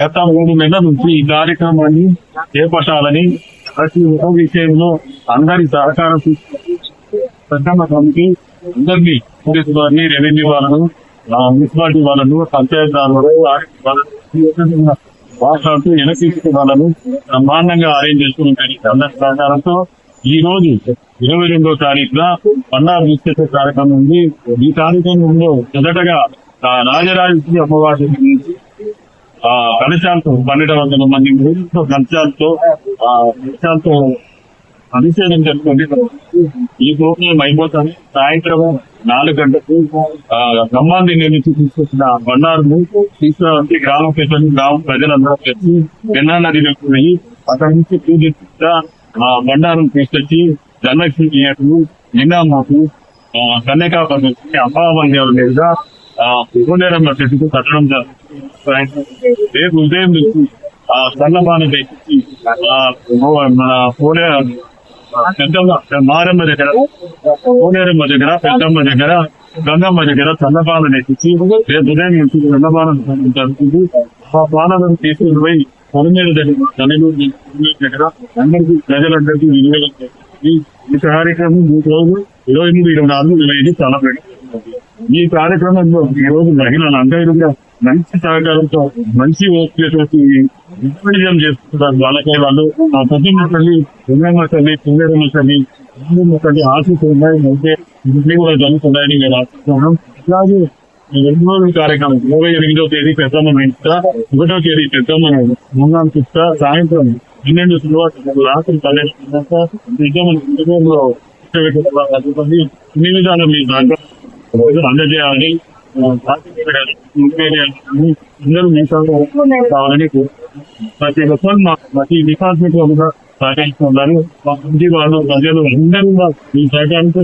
గత 3 నెలల నుంచి ఈ కార్యక్రమాన్ని చేపట్టాలని ప్రతి ఒక్క విషయంలో అందరి సహకారం ప్రథమ కమిటీ అందరినీ పోలీసు వారిని, రెవెన్యూ వాళ్ళను, మున్సిపాలిటీ వాళ్ళను, పంచాయతీ మాట్లాడుతూ వెనక్కి వాళ్ళను బ్రహ్మాండంగా అరేంజ్ చేసుకుని అందరి సహకారంతో ఈ రోజు 22వ తారీఖున పన్నారు నిశ్చిత కార్యక్రమం ఉంది. ఈ కార్యక్రమంలో మొదటగా రాజరాజేశ్వరి అమ్మవారి కలశాలతో 1200 మంది కలశాలతో అభిషేకం జరుగుతుంది. ఈ ప్రోగ్రాం అయిపోతుంది. సాయంత్రం 4 గంటలకు గమ్మాన్ని నిర్మించి తీసుకొచ్చిన బండారును తీసుకురావాలంటే గ్రామ ప్రజలందరూ కలిసి పెన్నా నదిలో పోయి అక్కడి నుంచి పూజిస్తా బండారం తీసుకొచ్చి ధనలక్ష్మి నిన్నామాకు కన్యకాపతి అమ్మావంగా ఉండేదిగా కోనేరమ్మ చెట్టుకు కట్టడం జరుగుతుంది. రేపు ఉదయం నుంచి సన్నపాన తెచ్చి మన మారమ్మ దగ్గర, కోనేరమ్మ దగ్గర, పెద్దమ్మ దగ్గర, గంగమ్మ దగ్గర సన్నపానం ఎక్కించి రేపు ఉదయం నుంచి సన్నపానం జరుగుతుంది. ఆ పాలనను తీసుకుని పోయి పొలిమేరు దగ్గర అందరికీ ప్రజలందరికీ వినియోగం చేస్తుంది. ఈ కార్యక్రమం ఈ రోజు 23, 24, 25 చాలా పెడుతుంది. ఈ కార్యక్రమంలో ఈ రోజు మహిళలందరూ కూడా మంచి సహకారంతో మంచి ఓపికతో విజయం చేస్తున్నారు. వాళ్ళకే వాళ్ళు పొద్దున్న తల్లి, పుణ్యమ్మ తల్లి, పుణ్యరమ్మ తల్లి, తల్లి ఆశీస్సులు ఉన్నాయి. అయితే ఇవన్నీ కూడా జరుగుతున్నాయని మేము ఆశిస్తున్నాం. అలాగే 2 కార్యక్రమం 28వ తేదీ పెద్దమ్మ ఇస్తా, 1వ తేదీ పెద్దమ్మ ముందానికి ఇస్తా. సాయంత్రం 12 రాత్రి 12 పెద్దమ్మలో ఇన్ని విధాలు మీ దాంట్లో అందజేయాలని అందరూ మీసాలు కావాలని ప్రతి ఒక్కరు ప్రతి డిపార్ట్మెంట్ లో కూడా సహకరిస్తున్నారు. మా ఇంటి వాళ్ళు ప్రజలు అందరూ ఈ సహకారంతో